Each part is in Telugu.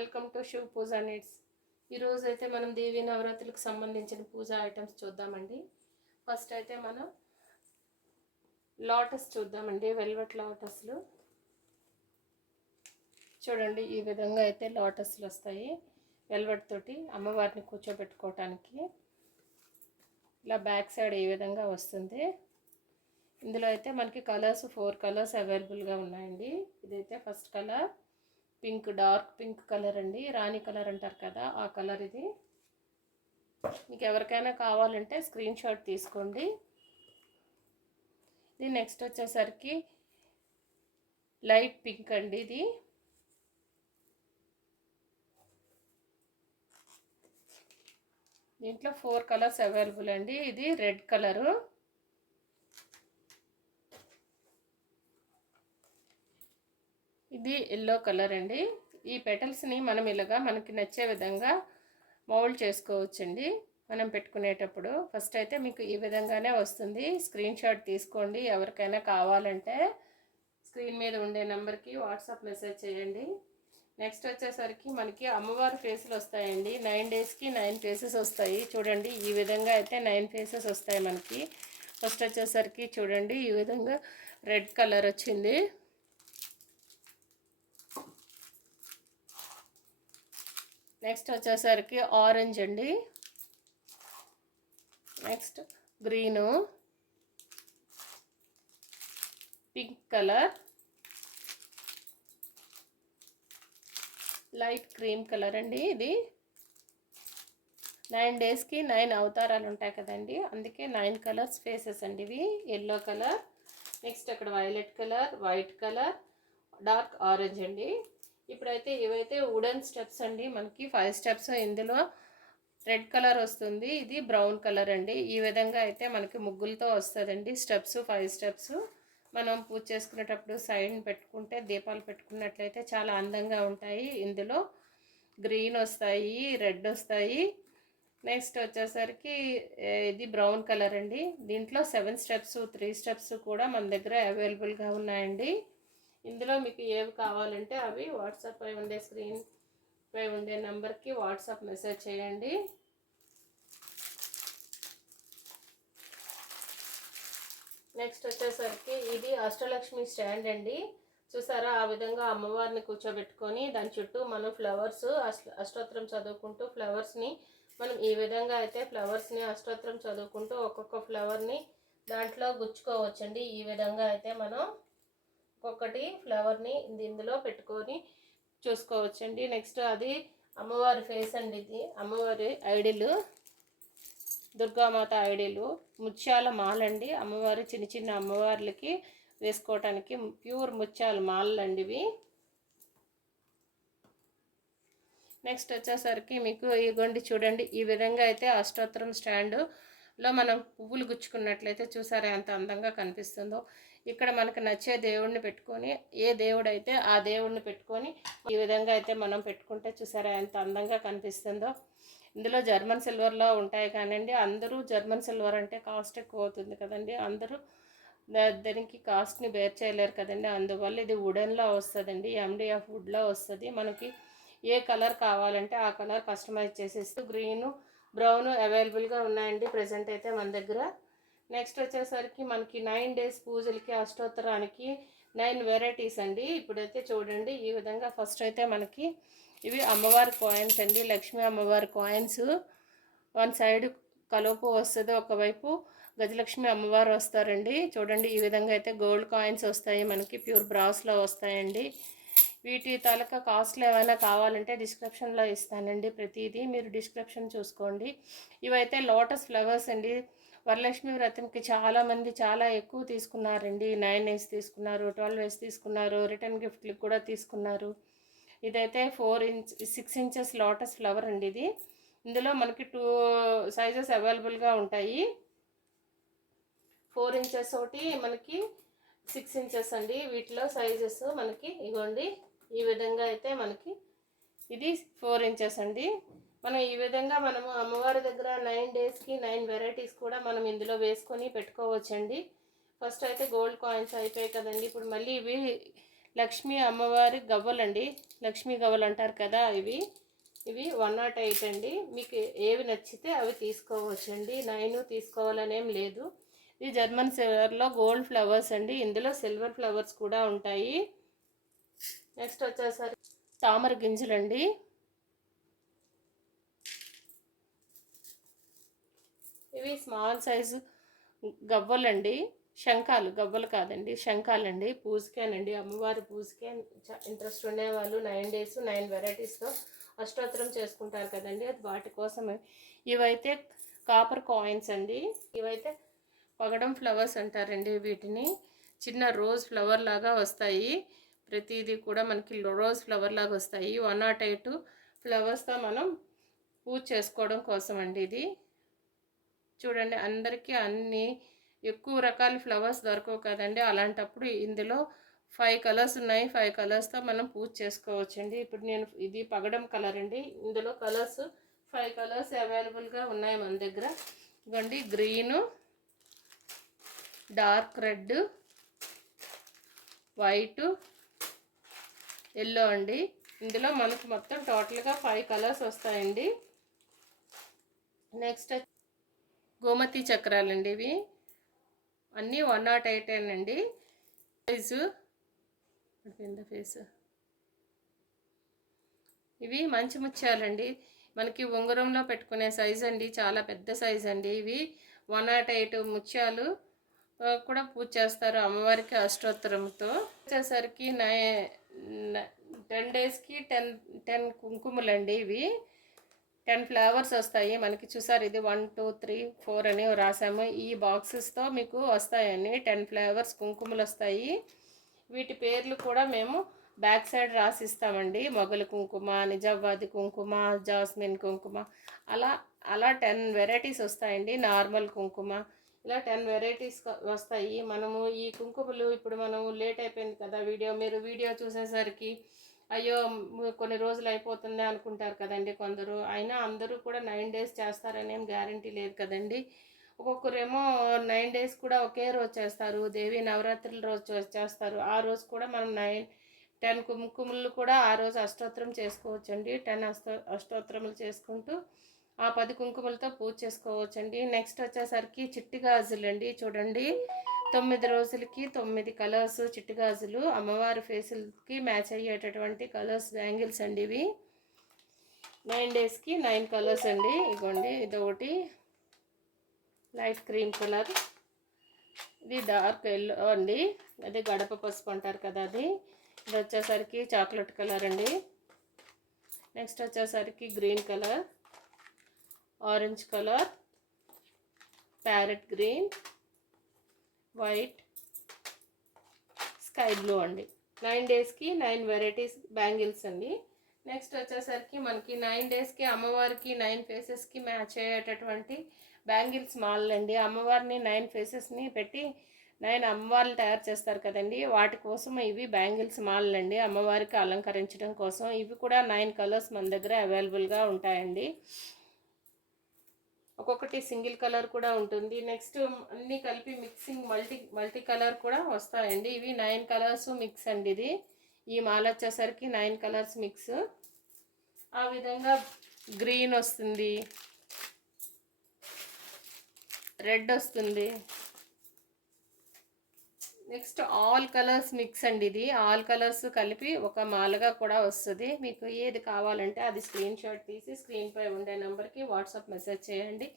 Welcome to Shiv Puja needs. ఈరోజు అయితే మనం దేవీ నవరాత్రులకు సంబంధించిన పూజా ఐటమ్స్ చూద్దామండి. ఫస్ట్ అయితే మనం లోటస్ చూద్దామండి. వెల్వెట్ లోటస్లు చూడండి, ఈ విధంగా అయితే లోటస్లు వస్తాయి. వెల్వెట్ తోటి అమ్మవారిని కూర్చోబెట్టుకోవటానికి ఇలా బ్యాక్ సైడ్ ఈ విధంగా వస్తుంది. ఇందులో అయితే మనకి కలర్స్ 4 కలర్స్ అవైలబుల్గా ఉన్నాయండి. ఇదైతే first colour pink, dark pink colour అండి. రాణి కలర్ అంటారు కదా, ఆ కలర్ ఇది. మీకు ఎవరికైనా కావాలంటే స్క్రీన్ షాట్ తీసుకోండి. ఇది నెక్స్ట్ వచ్చేసరికి లైట్ పింక్ అండి. ఇది దీంట్లో 4 కలర్స్ అవైలబుల్ అండి. ఇది రెడ్ కలరు, ఇది ఎల్లో కలర్ అండి. ఈ పెటల్స్ని మనం ఇలాగా మనకి నచ్చే విధంగా మౌల్డ్ చేసుకోవచ్చండి. మనం పెట్టుకునేటప్పుడు ఫస్ట్ అయితే మీకు ఈ విధంగానే వస్తుంది. స్క్రీన్ షాట్ తీసుకోండి. ఎవరికైనా కావాలంటే స్క్రీన్ మీద ఉండే నెంబర్కి వాట్సాప్ మెసేజ్ చేయండి. నెక్స్ట్ వచ్చేసరికి మనకి అమ్మవారి ఫేసులు వస్తాయండి. 9 డేస్కి 9 ఫేసెస్ వస్తాయి. చూడండి, ఈ విధంగా అయితే 9 ఫేసెస్ వస్తాయి మనకి. ఫస్ట్ వచ్చేసరికి చూడండి, ఈ విధంగా రెడ్ కలర్ వచ్చింది. నెక్స్ట్ వచ్చేసరికి ఆరెంజ్ అండి. Next green, pink colour, light cream colour అండి. ఇది 9 డేస్కి 9 అవతారాలు ఉంటాయి కదండి, అందుకే 9 కలర్స్ ఫేసెస్ అండి ఇవి. ఎల్లో కలర్, నెక్స్ట్ అక్కడ violet colour, white colour, dark orange అండి. ఇప్పుడైతే ఇవైతే వుడెన్ స్టెప్స్ అండి. మనకి 5 స్టెప్స్. ఇందులో రెడ్ కలర్ వస్తుంది, ఇది బ్రౌన్ కలర్ అండి. ఈ విధంగా అయితే మనకి ముగ్గులతో వస్తుందండి స్టెప్స్, 5 స్టెప్స్. మనం పూజ చేసుకునేటప్పుడు సైడ్ పెట్టుకుంటే, దీపాలు పెట్టుకున్నట్లయితే చాలా అందంగా ఉంటాయి. ఇందులో గ్రీన్ వస్తాయి, రెడ్ వస్తాయి. నెక్స్ట్ వచ్చేసరికి ఇది బ్రౌన్ కలర్ అండి. దీంట్లో 7 స్టెప్స్, 3 స్టెప్స్ కూడా మన దగ్గర అవైలబుల్గా ఉన్నాయండి. ఇందులో మీకు ఏవి కావాలంటే అవి వాట్సాప్ పై ఉండే స్క్రీన్ పై ఉండే నెంబర్కి వాట్సాప్ మెసేజ్ చేయండి. నెక్స్ట్ వచ్చేసరికి ఇది అష్టలక్ష్మి స్టాండ్ అండి. చూసారా, ఆ విధంగా అమ్మవారిని కూర్చోబెట్టుకొని దాని చుట్టూ మనం ఫ్లవర్స్ అష్టోత్తరం చదువుకుంటూ ఫ్లవర్స్ని మనం ఈ విధంగా అయితే ఫ్లవర్స్ని అష్టోత్తరం చదువుకుంటూ ఒక్కొక్క ఫ్లవర్ని దాంట్లో గుచ్చుకోవచ్చండి. ఈ విధంగా అయితే మనం ఒక్కొక్కటి ఫ్లవర్ని ఇందులో పెట్టుకొని చూసుకోవచ్చండి. నెక్స్ట్ అది అమ్మవారి ఫేస్ అండి. ఇది అమ్మవారి ఐడిలు, దుర్గామాత ఐడిలు, ముత్యాల మాల అండి. అమ్మవారి చిన్న చిన్న అమ్మవార్లకి వేసుకోవటానికి ప్యూర్ ముత్యాల మాలలు అండి ఇవి. నెక్స్ట్ వచ్చేసరికి మీకు ఇగోండి చూడండి, ఈ విధంగా అయితే అష్టోత్తరం స్టాండులో మనం పువ్వులు గుచ్చుకున్నట్లయితే చూసారా ఎంత అందంగా కనిపిస్తుందో. ఇక్కడ మనకు నచ్చే దేవుడిని పెట్టుకొని, ఏ దేవుడైతే ఆ దేవుడిని పెట్టుకొని ఈ విధంగా అయితే మనం పెట్టుకుంటే చూసారా ఎంత అందంగా కనిపిస్తుందో. ఇందులో జర్మన్ సిల్వర్లో ఉంటాయి కానండి, అందరూ జర్మన్ సిల్వర్ అంటే కాస్ట్ ఎక్కువ అవుతుంది కదండి, అందరూ దానికి కాస్ట్ని బేర్ చేయలేరు కదండి. అందువల్ల ఇది వుడెన్లో వస్తుందండి, MDF వుడ్లో వస్తుంది. మనకి ఏ కలర్ కావాలంటే ఆ కలర్ కస్టమైజ్ చేసేస్తూ గ్రీను, బ్రౌన్ అవైలబుల్గా ఉన్నాయండి ప్రజెంట్ అయితే మన దగ్గర. నెక్స్ట్ వచ్చేసరికి మనకి 9 డేస్ పూజలకి అష్టోత్తరానికి 9 వెరైటీస్ అండి. ఇప్పుడైతే చూడండి, ఈ విధంగా ఫస్ట్ అయితే మనకి ఇవి అమ్మవారి కాయిన్స్ అండి. లక్ష్మీ అమ్మవారి కాయిన్స్. 1 సైడ్ కలుపు వస్తుంది, ఒకవైపు గజలక్ష్మి అమ్మవారు వస్తారండి. చూడండి, ఈ విధంగా అయితే గోల్డ్ కాయిన్స్ వస్తాయి మనకి, ప్యూర్ బ్రాస్లో వస్తాయండి. వీటి తాలూకా కాస్ట్లు ఏమైనా కావాలంటే డిస్క్రిప్షన్లో ఇస్తానండి. ప్రతిదీ మీరు డిస్క్రిప్షన్ చూసుకోండి. ఇవైతే లోటస్ ఫ్లవర్స్ అండి. వరలక్ష్మి వ్రతంకి చాలామంది చాలా ఎక్కువ తీసుకున్నారండి. 9 వేసి తీసుకున్నారు, 12 వేసి తీసుకున్నారు, రిటర్న్ గిఫ్ట్లకు కూడా తీసుకున్నారు. ఇదైతే 6 ఇంచెస్ లోటస్ ఫ్లవర్ అండి ఇది. ఇందులో మనకి 2 సైజెస్ అవైలబుల్గా ఉంటాయి. 4 ఇంచెస్ ఒకటి, మనకి 6 ఇంచెస్ అండి. వీటిలో సైజెస్ మనకి ఇగోండి, ఈ విధంగా అయితే మనకి ఇది 4 ఇంచెస్ అండి. మనం ఈ విధంగా మనము అమ్మవారి దగ్గర 9 డేస్కి 9 వెరైటీస్ కూడా మనం ఇందులో వేసుకొని పెట్టుకోవచ్చండి. ఫస్ట్ అయితే గోల్డ్ కాయిన్స్ అయిపోయాయి కదండి, ఇప్పుడు మళ్ళీ ఇవి లక్ష్మీ అమ్మవారి గవ్వలండి, లక్ష్మీ గవ్వలు అంటారు కదా, ఇవి 108 అండి. మీకు ఏవి నచ్చితే అవి తీసుకోవచ్చండి. 9 తీసుకోవాలనేం లేదు. ఇది జర్మన్ సిల్వర్లో గోల్డ్ ఫ్లవర్స్ అండి, ఇందులో సిల్వర్ ఫ్లవర్స్ కూడా ఉంటాయి. నెక్స్ట్ వచ్చేసరికి తామర గింజలండి. ఇవి స్మాల్ సైజు గవ్వలండి, శంఖాలు, గవ్వలు కాదండి, శంఖాలండి. పూజకేనండి, అమ్మవారి పూజకే ఇంట్రెస్ట్ ఉండేవాళ్ళు 9 days 9 వెరైటీస్తో అష్టోత్తరం చేసుకుంటారు కదండి, అది వాటి కోసమే. ఇవైతే కాపర్ కాయిన్స్ అండి. ఇవైతే పగడం ఫ్లవర్స్ అంటారండి వీటిని. చిన్న రోజ్ ఫ్లవర్ లాగా వస్తాయి, ప్రతిదీ కూడా మనకి రోజ్ ఫ్లవర్ లాగా వస్తాయి. 108 ఫ్లవర్స్తో మనం పూజ చేసుకోవడం కోసం అండి ఇది. చూడండి, అందరికీ అన్ని ఎక్కువ రకాల ఫ్లవర్స్ దొరకవు కదండి, అలాంటప్పుడు ఇందులో 5 కలర్స్ ఉన్నాయి. 5 కలర్స్తో మనం పూజ చేసుకోవచ్చండి. ఇప్పుడు నేను ఇది పగడం కలర్ అండి, ఇందులో కలర్స్ 5 కలర్స్ అవైలబుల్గా ఉన్నాయి మన దగ్గర. ఇవ్వండి, green, dark red, white, yellow అండి. ఇందులో మనకు మొత్తం టోటల్గా 5 కలర్స్ వస్తాయండి. నెక్స్ట్ గోమతి చక్రాలండి, ఇవి అన్నీ 108 అండి. ఫేస్ ఇవి మంచి ముత్యాలండి, మనకి ఉంగరంలో పెట్టుకునే సైజ్ అండి, చాలా పెద్ద సైజ్ అండి. ఇవి 108 ముత్యాలు కూడా పూజ చేస్తారు అమ్మవారికి అష్టోత్తరంతో. వచ్చేసరికి 10 daysకి 10 కుంకుమలండి. ఇవి 10 ఫ్లేవర్స్ వస్తాయి మనకి. చూసారు, ఇది 1 2 3 4 అని రాసాము. ఈ బాక్సెస్తో మీకు వస్తాయండి 10 ఫ్లేవర్స్ కుంకుమలు వస్తాయి. వీటి పేర్లు కూడా మేము బ్యాక్ సైడ్ రాసిస్తామండి. మొగలు కుంకుమ, నిజామాబాద్ కుంకుమ, జాస్మిన్ కుంకుమ, అలా 10 వెరైటీస్ వస్తాయండి. నార్మల్ కుంకుమ, ఇలా 10 వెరైటీస్ వస్తాయి. మనము ఈ కుంకుమలు ఇప్పుడు మనము లేట్ అయిపోయింది కదా మీరు వీడియో చూసేసరికి అయ్యో కొన్ని రోజులు అయిపోతుంది అనుకుంటారు కదండి కొందరు. అయినా అందరూ కూడా 9 days చేస్తారని ఏం గ్యారంటీ లేదు కదండి. ఒక్కొక్కరేమో 9 days కూడా ఒకే రోజు చేస్తారు, దేవి నవరాత్రుల రోజు చేస్తారు. ఆ రోజు కూడా మనం 10 కుంకుమలు కూడా ఆ రోజు అష్టోత్తరం చేసుకోవచ్చండి. 10 అష్టోత్తరములు చేసుకుంటూ ఆ 10 కుంకుమలతో పూజ చేసుకోవచ్చండి. నెక్స్ట్ వచ్చేసరికి చిట్టి గాజులు అండి. చూడండి, 9 రోజులకి 9 కలర్స్ చిట్టి గాజులు, అమ్మవారి ఫేసులకి మ్యాచ్ అయ్యేటటువంటి కలర్స్ బ్యాంగిల్స్ అండి. ఇవి 9 daysకి 9 కలర్స్ అండి. ఇదిగోండి, ఇదొకటి లైట్ క్రీమ్ కలర్, ఇది డార్క్ ఎల్లో అండి, అది గడప పసుపు అంటారు కదా అది. ఇది వచ్చేసరికి చాక్లెట్ కలర్ అండి. నెక్స్ట్ వచ్చేసరికి green colour, orange colour, parrot green, white, sky blue అండి. 9 daysకి 9 వెరైటీస్ బ్యాంగిల్స్ అండి. నెక్స్ట్ వచ్చేసరికి మనకి 9 daysకి అమ్మవారికి 9 ఫేసెస్కి మ్యాచ్ అయ్యేటటువంటి బ్యాంగిల్స్ మాల్ అండి. అమ్మవారిని 9 ఫేసెస్ని పెట్టి 9 అమ్మవార్లు తయారు చేస్తారు కదండి, వాటి కోసం ఇవి బ్యాంగిల్స్ మాల్ అండి, అమ్మవారికి అలంకరించడం కోసం. ఇవి కూడా 9 కలర్స్ మన దగ్గర అవైలబుల్గా ఉంటాయండి. ఒక్కొక్కటి సింగిల్ కలర్ కూడా ఉంటుంది. నెక్స్ట్ అన్నీ కలిపి మిక్సింగ్ మల్టీ కలర్ కూడా వస్తాయండి. ఇవి 9 కలర్స్ మిక్స్ అండి. ఇది ఈ మాల వచ్చేసరికి 9 కలర్స్ మిక్స్. ఆ విధంగా గ్రీన్ వస్తుంది, రెడ్ వస్తుంది, నెక్స్ట్ ఆల్ కలర్స్ మిక్స్ అండి. ఇది ఆల్ కలర్స్ కలిపి ఒక మాలగా కూడా వస్తుంది. మీకు ఏది కావాలంటే అది స్క్రీన్ షాట్ తీసి స్క్రీన్పై ఉండే నెంబర్కి వాట్సాప్ మెసేజ్ చేయండి.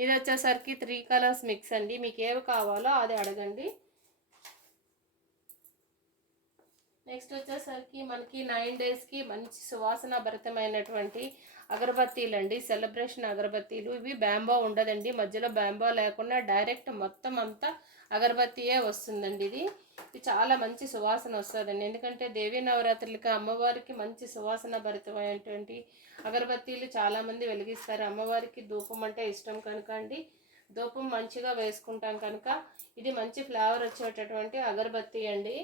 ఇది వచ్చేసరికి 3 కలర్స్ మిక్స్ అండి. మీకు ఏవి కావాలో అది అడగండి. నెక్స్ట్ వచ్చేసరికి మనకి 9 daysకి మంచి సువాసన భరితమైనటువంటి అగరబత్తీలు అండి, సెలబ్రేషన్ అగరబత్తీలు. ఇవి బ్యాంబో ఉండదండి, మధ్యలో బ్యాంబో లేకుండా డైరెక్ట్ మొత్తం అంతా అగరబత్తీయే వస్తుందండి. ఇది చాలా మంచి సువాసన వస్తుందండి, ఎందుకంటే దేవీ నవరాత్రులకి అమ్మవారికి మంచి సువాసన భరితమైనటువంటి అగరబత్తీలు చాలామంది వెలిగిస్తారు. అమ్మవారికి ధూపం అంటే ఇష్టం కనుక అండి, ధూపం మంచిగా వేసుకుంటాం కనుక ఇది మంచి ఫ్లేవర్ వచ్చేటటువంటి అగరబత్తీ అండి.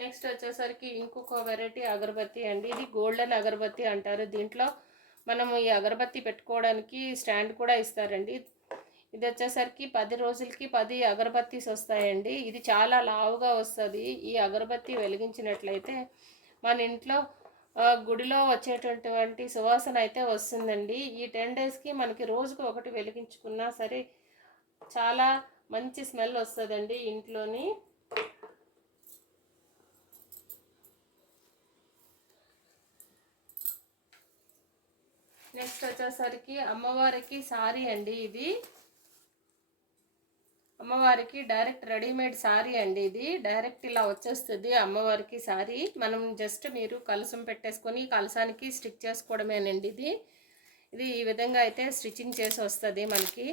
నెక్స్ట్ వచ్చేసరికి ఇంకొక వెరైటీ అగరబత్తి అండి. ఇది గోల్డెన్ అగరబత్తి అంటారు. దీంట్లో మనము ఈ అగరబత్తి పెట్టుకోవడానికి స్టాండ్ కూడా ఇస్తారండి. ఇది వచ్చేసరికి 10 రోజులకి 10 అగరబత్తీస్ వస్తాయండి. ఇది చాలా లావుగా వస్తుంది. ఈ అగరబత్తి వెలిగించినట్లయితే మన ఇంట్లో గుడిలో వచ్చేటటువంటి సువాసన అయితే వస్తుందండి. ఈ 10 డేస్కి మనకి రోజుకు ఒకటి వెలిగించుకున్నా సరే చాలా మంచి స్మెల్ వస్తుందండి ఇంట్లోని. నెక్స్ట్ వచ్చేసరికి అమ్మవారికి సారీ అండి. ఇది అమ్మవారికి డైరెక్ట్ రెడీమేడ్ సారీ అండి. ఇది డైరెక్ట్ ఇలా వచ్చేస్తుంది అమ్మవారికి సారీ. మనం జస్ట్ మీరు కలసం పెట్టేసుకొని కలసానికి స్టిక్ చేసుకోవడమేనండి. ఇది ఈ విధంగా అయితే స్టిచ్చింగ్ చేసి వస్తుంది మనకి.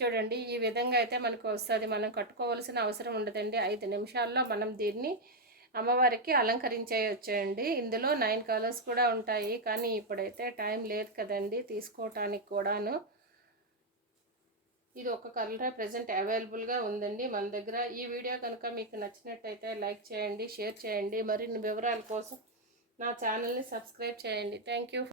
చూడండి ఈ విధంగా అయితే మనకు వస్తుంది. మనం కట్టుకోవాల్సిన అవసరం ఉండదండి. 5 నిమిషాల్లో మనం దీన్ని అమ్మవారికి అలంకరించేయొచ్చండి. ఇందులో 9 కలర్స్ కూడా ఉంటాయి, కానీ ఇప్పుడైతే టైం లేదు కదండి తీసుకోవటానికి కూడాను. ఇది ఒక కలరే ప్రజెంట్ అవైలబుల్గా ఉందండి మన దగ్గర. ఈ వీడియో కనుక మీకు నచ్చినట్టయితే లైక్ చేయండి, షేర్ చేయండి. మరిన్ని వివరాల కోసం నా ఛానల్ని సబ్స్క్రైబ్ చేయండి. Thank you.